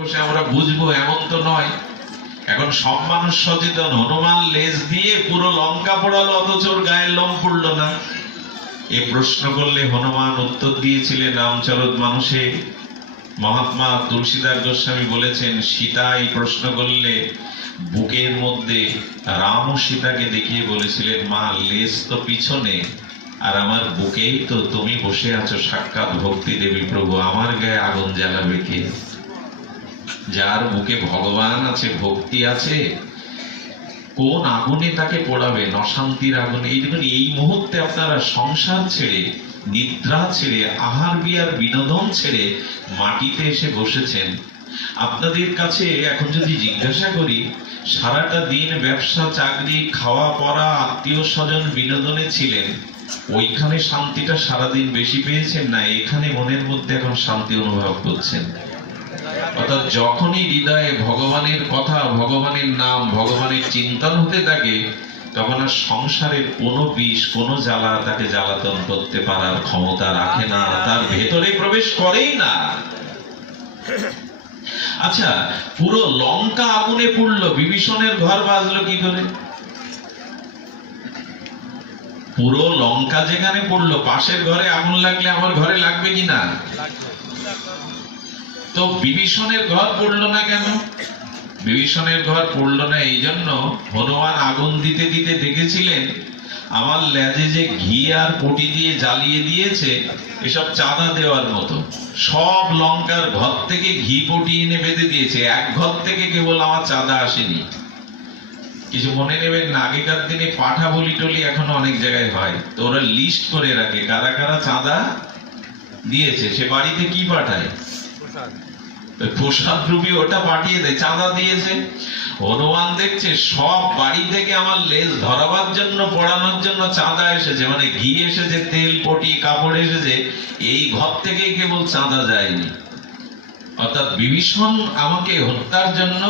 বসে আমরা বুঝব, এমন তো নয়। এখন সব মানুষ সচেতন, হনুমান লেজ দিয়ে পুরো লঙ্কা পড়ালো, অথচ ওর গায়ের লোম পড়ল না। এ প্রশ্ন করলে হনুমান উত্তর দিয়েছিলেন রামচরত মানুষে। মহাত্মা তুলসীদাস গোস্বামী বলেছেন সীতা এই প্রশ্ন করলে বুকের মধ্যে রাম ও সীতাকে দেখিয়ে বলেছিলেন, মা, লেজ তো পিছনে, আর আমার বুকেই তো তুমি বসে আছো, সাক্ষাৎ ভক্তি দেবী প্রভু, আমার গায়ে আগুন জ্বালাবে কে? যার বুকে ভগবান আছে, ভক্তি আছে, কোন আগুনে তাকে পোড়াবেন অশান্তির আগুনে। এই দেখুন, এই মুহূর্তে আপনারা সংসার ছেড়ে, নিদ্রা ছেড়ে, আহার বিয়ার বিনোদন ছেড়ে মাটিতে এসে বসেছেন। আপনাদের কাছে এখন যদি জিজ্ঞাসা করি, সারাটা দিন ব্যবসা, চাকরি, খাওয়া, পড়া, আত্মীয় স্বজন বিনোদনে ছিলেন, ওইখানে শান্তিটা সারাদিন বেশি পেয়েছেন না? এখানে মনের মধ্যে এখন শান্তি অনুভব করছেন। অর্থাৎ যখনই হৃদয়ে ভগবানের কথা, ভগবানের নাম, ভগবানের চিন্তন হতে থাকে, তখন আর সংসারের কোনো বিষ, কোনো জ্বালা তাকে জ্বালাতন করতে পারার ক্ষমতা রাখে না, তার ভেতরে প্রবেশ করেই না। আচ্ছা পুরো লঙ্কা আগুনে পুড়লো, বিভীষণের ঘর বাজলো কি করে? পুরো লঙ্কা যেখানে পড়ল, পাশের ঘরে আগুন লাগলে আমার ঘরে লাগবে কিনা তো বিভীষণের ঘর পড়ল না কেন? বিভীষণের ঘর পড়ল না এই জন্য হনুমান আগুন দিতে দিতে দেখেছিলেন আমার লেজে যে ঘি আর পটি দিয়ে জ্বালিয়ে দিয়েছে, এসব চাঁদা দেওয়ার মতো। সব লঙ্কার ঘর থেকে ঘি পটি এনে বেঁধে দিয়েছে। এক ঘর থেকে কেবল আমার চাঁদা আসেনি। কিছু মনে নেবেন না, আগেকার দিনে পাঠা বলি টলি এখনও অনেক জায়গায় হয়। তো ওরা লিস্ট করে রাখে, কারা কারা চাঁদা দিয়েছে, সে বাড়িতে কি পাঠায়? প্রসাদ রূপী ওটা পাঠিয়ে দেয় চাঁদা দিয়েছে। হনুমান দেখছে, সব বাড়ি থেকে আমার লেজ ধরাবার জন্য, পড়ানোর জন্য চাঁদা এসেছে। মানে ঘি এসেছে, তেল, পটি, কাপড় এসেছে। এই ঘর থেকেই কেবল চাঁদা যায়নি। অর্থাৎ বিভীষণ আমাকে হত্যার জন্য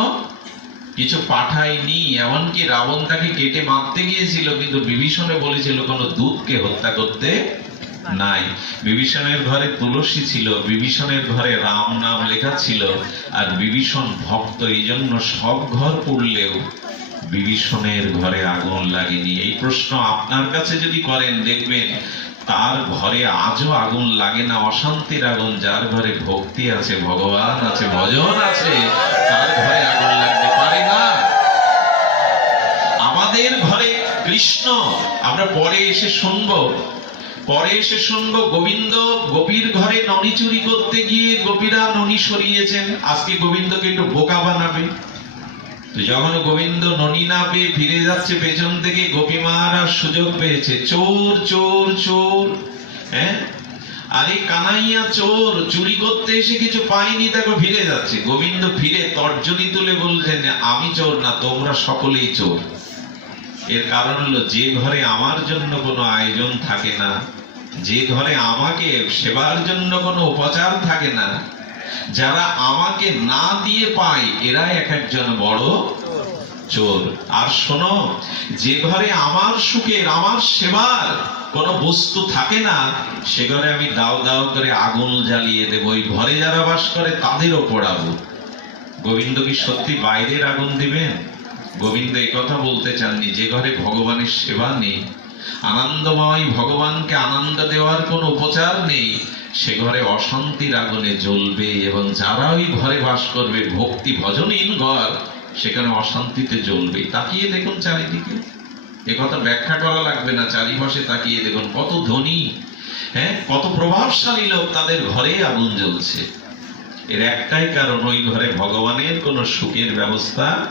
কিছু পাঠায়নি, এমনকি রাবণ তাকে কেটে মারতে গিয়েছিল, কিন্তু বিভীষণে বলেছিল, কোনো দূতকে হত্যা করতে নাই। বিভীষণের ঘরে তুলসী ছিল, বিভীষণের ঘরে রাম নাম লেখা ছিল, আর বিভীষণ ভক্ত এই জন্য সব ঘর পড়লেও বিভীষণের ঘরে আগুন লাগেনি। এই প্রশ্ন আপনার কাছে যদি করেন, দেখবেন তার ঘরে আজও আগুন লাগে না। অশান্তির আগুন, যার ঘরে ভক্তি আছে, ভগবান আছে, ভজন আছে, তার ঘরে আগুন লাগতে পারে না। আমাদের ঘরে কৃষ্ণ, আমরা পরে এসে শুনব। পরে এসে শুনব, গোবিন্দ, গোপীর ঘরে ননি চুরি করতে গিয়ে গোপীরা ননি সরিয়েছেন। আজকে গোবিন্দকে একটু বোকা বানাবে। যখন গোবিন্দ ননি না পেয়ে ফিরে যাচ্ছে, পেছন থেকে গোপী মারা সুযোগ পেয়েছে। চোর চোর চোর হ্যাঁ? আরে কানাইয়া চোর, চুরি করতে এসে কিছু পাইনি দেখো ফিরে যাচ্ছে। গোবিন্দ ফিরে তর্জনী তুলে বলছেন আমি চোর না, তোমরা সকলেই চোর। এর কারণ হলো, যে ঘরে আমার জন্য কোনো আয়োজন থাকে না, যে ঘরে আমাকে সেবার জন্য কোনো উপচার থাকে না, যারা আমাকে না দিয়ে পায় এরা এক একজন বড় চোর। আর শোনো, যে ঘরে আমার সুখের, আমার সেবার কোনো বস্তু থাকে না, সে ঘরে আমি দাও দাও করে আগুন জ্বালিয়ে দেবো, ওই ঘরে যারা বাস করে, তাদেরও পোড়াবো। গোবিন্দ কি সত্যি বাইরের আগুন দিবেন? গোবিন্দ এই কথা বলতে চাননি, যে ঘরে ভগবানের সেবা নেই। আনন্দময় ভগবানকে আনন্দ দেওয়ার কোনো উপচার নেই। সে ঘরে অশান্তির আগুনে জ্বলবে এবং যারা ওই ঘরে বাস করবে, ভক্তি ভজনহীন ঘর, সেখানে অশান্তিতে জ্বলবে। তাকিয়ে দেখুন চারিদিকে। এ কথা ব্যাখ্যা করা লাগবে না, চারিপাশে তাকিয়ে দেখুন কত ধনী হ্যাঁ? কত প্রভাবশালী লোক তাদের ঘরে আগুন জ্বলছে। এর একটাই কারণ, ওই ঘরে ভগবানের কোনো সুখের ব্যবস্থা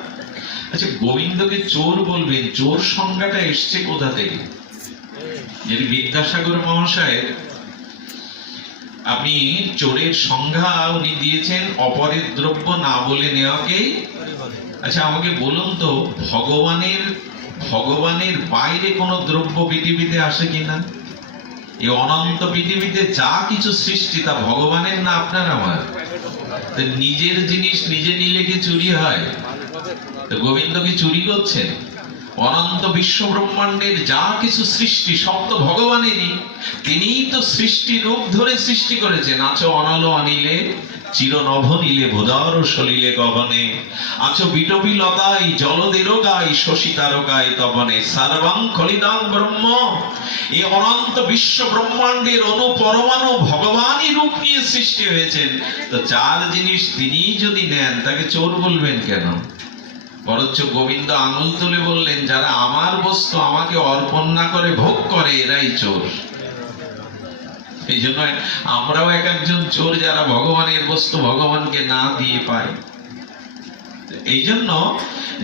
আচ্ছা গোবিন্দকে চোর বলবেন চোর সংজ্ঞাটা এসছে কোথা থেকে? যদি বিদ্যাসাগর মহাশয়ের আপনি চোরের সংজ্ঞা উনি দিয়েছেন, অপরের দ্রব্য না বলে নেওয়াকে আচ্ছা আমাকে বলুন তো, ভগবানের ভগবানের বাইরে কোনো দ্রব্য পৃথিবীতে আসে কিনা? এই অনন্ত পৃথিবীতে যা কিছু সৃষ্টি, তা ভগবানের না আপনার আমার? নিজের জিনিস নিজে নিলে কি চুরি হয়? গোবিন্দ কি চুরি করছেন? অনন্ত বিশ্ব ব্রহ্মাণ্ডের যা কিছু সৃষ্টি সব তো ভগবানেরই। তিনিই তো সৃষ্টি রূপ ধরে সৃষ্টি করেছেন। আছো অনল অনিলে, চিরনভ নীলে ভোদর সলিলে গগনে। আছো বিটবি লতাই জলদের গাই শশী তারকায় তবনে। সার্বাং খলিদাং ব্রহ্ম। এই অনন্ত বিশ্ব ব্রহ্মাণ্ডের অনু পরমাণু ভগবানই রূপ নিয়ে সৃষ্টি হয়েছেন। তো চার জিনিস তিনি যদি নেন, তাকে চোর বলবেন কেন? বরঞ্চ গোবিন্দ আঙুল তুলে বললেন, যারা আমার বস্তু আমাকে অর্পণ না করে, ভোগ করে, এরাই চোর। এই জন্য আমরাও এক একজন চোর যারা ভগবানের বস্তু ভগবানকে না দিয়ে পাই এই জন্য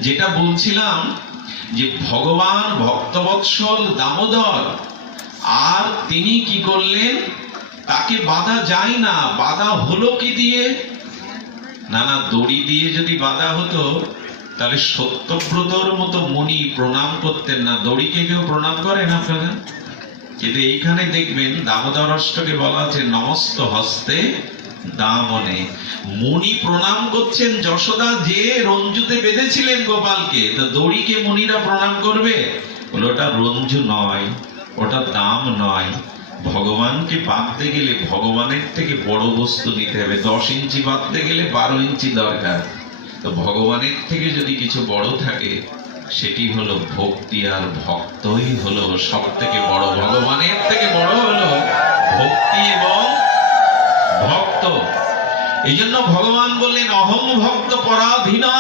যেটা বলছিলাম যে, ভগবান ভক্তবৎসল দামোদর, আর তিনি কি করলেন? তাকে বাধা যায় না, বাধা হলো কি দিয়ে? না না দড়ি দিয়ে যদি বাধা হতো তাহলে সত্যব্রতর মতো মনি প্রণাম করতেন না। দড়িকে কেউ প্রণাম করেন আপনারা কিন্তু এইখানে দেখবেন দামোদর অষ্টকে বলা আছে, নমস্ত হস্তে দামনে। মুনি প্রণাম করছেন যশোদা যে রঞ্জুতে বেঁধেছিলেন গোপালকে। তো দড়িকে মুনিরা প্রণাম করবে? বলে, ওটা রঞ্জু নয়, ওটা দাম নয়। ভগবানকে বাঁধতে গেলে ভগবানের থেকে বড় বস্তু নিতে হবে। দশ ইঞ্চি বাঁধতে গেলে বারো ইঞ্চি দরকার। তো ভগবানের থেকে যদি কিছু বড় থাকে, সেটি হলো ভক্তি আর ভক্তই হলো সব থেকে বড়। ভগবানের থেকে বড় হলো ভক্তি এবং ভক্ত। এই জন্য ভগবান বললেন, অহং ভক্ত পরাধীনা।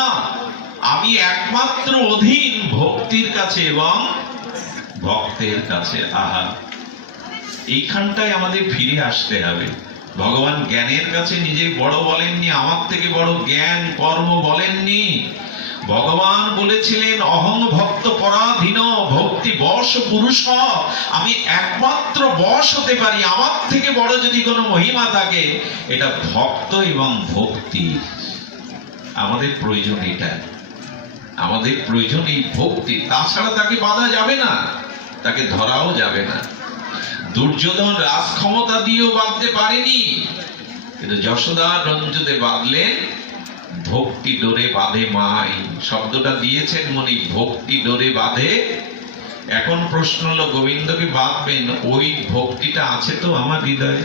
আমি একমাত্র অধীন ভক্তির কাছে এবং ভক্তের কাছে। আহা, এইখানটায় আমাদের ফিরে আসতে হবে। ভগবান জ্ঞানের কাছে নিজে বড় বলেননি, আমার থেকে বড় জ্ঞান, কর্ম বলেননি। ভগবান বলেছিলেন, অহং ভক্ত পরাধীন, ভক্তি বশ পুরুষ, আমি একমাত্র বশ হতে পারি, আমার থেকে বড় যদি কোনো মহিমা থাকে, এটা ভক্ত এবং ভক্তি। আমাদের প্রয়োজন এটা। আমাদের প্রয়োজন এই ভক্তি। তাছাড়া তাকে বাধা যাবে না, তাকে ধরাও যাবে না। দুর্যোধন রাজ ক্ষমতা দিয়েও বাঁধতে পারেনি। কিন্তু যশোদা রঞ্জুতে বাঁধলেন, ভক্তি ডোরে বাঁধে মাই। শব্দটা দিয়েছেন মনি, ভক্তি ডোরে বাঁধে। এখন প্রশ্ন হলো গোবিন্দকে বাঁধবেন? ওই ভক্তিটা আছে তো আমার হৃদয়ে?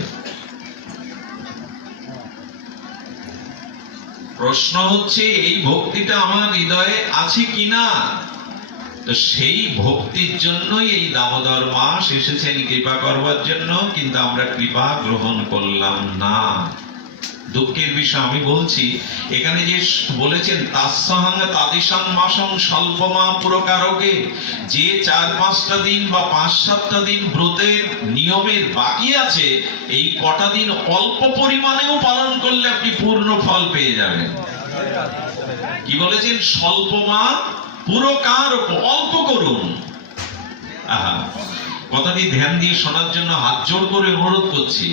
প্রশ্ন হচ্ছে, এই ভক্তিটা আমার হৃদয়ে আছে কিনা? তো সেই ভক্তির জন্যই এই দামোদর মাস এসেছেন কৃপা করবার জন্য, কিন্তু আমরা কৃপা গ্রহণ করলাম না। দুঃখের বিষয়, আমি বলছি, এখানে যে বলেছেন তাৎসহাং তাদিসাং মাসং স্বল্পমা পুরকারকে, যে চার পাঁচটা দিন বা পাঁচ সাতটা দিন ব্রতের নিয়মের বাকি আছে, এই কটা দিন অল্প পরিমাণেও পালন করলে আপনি পূর্ণ ফল পেয়ে যাবেন। কি বলেছেন? স্বল্পমা পুরকার অল্প করুন। আহা কথাটি ধ্যান দিয়ে শোনার জন্য হাত জোর করে অনুরোধ করছি।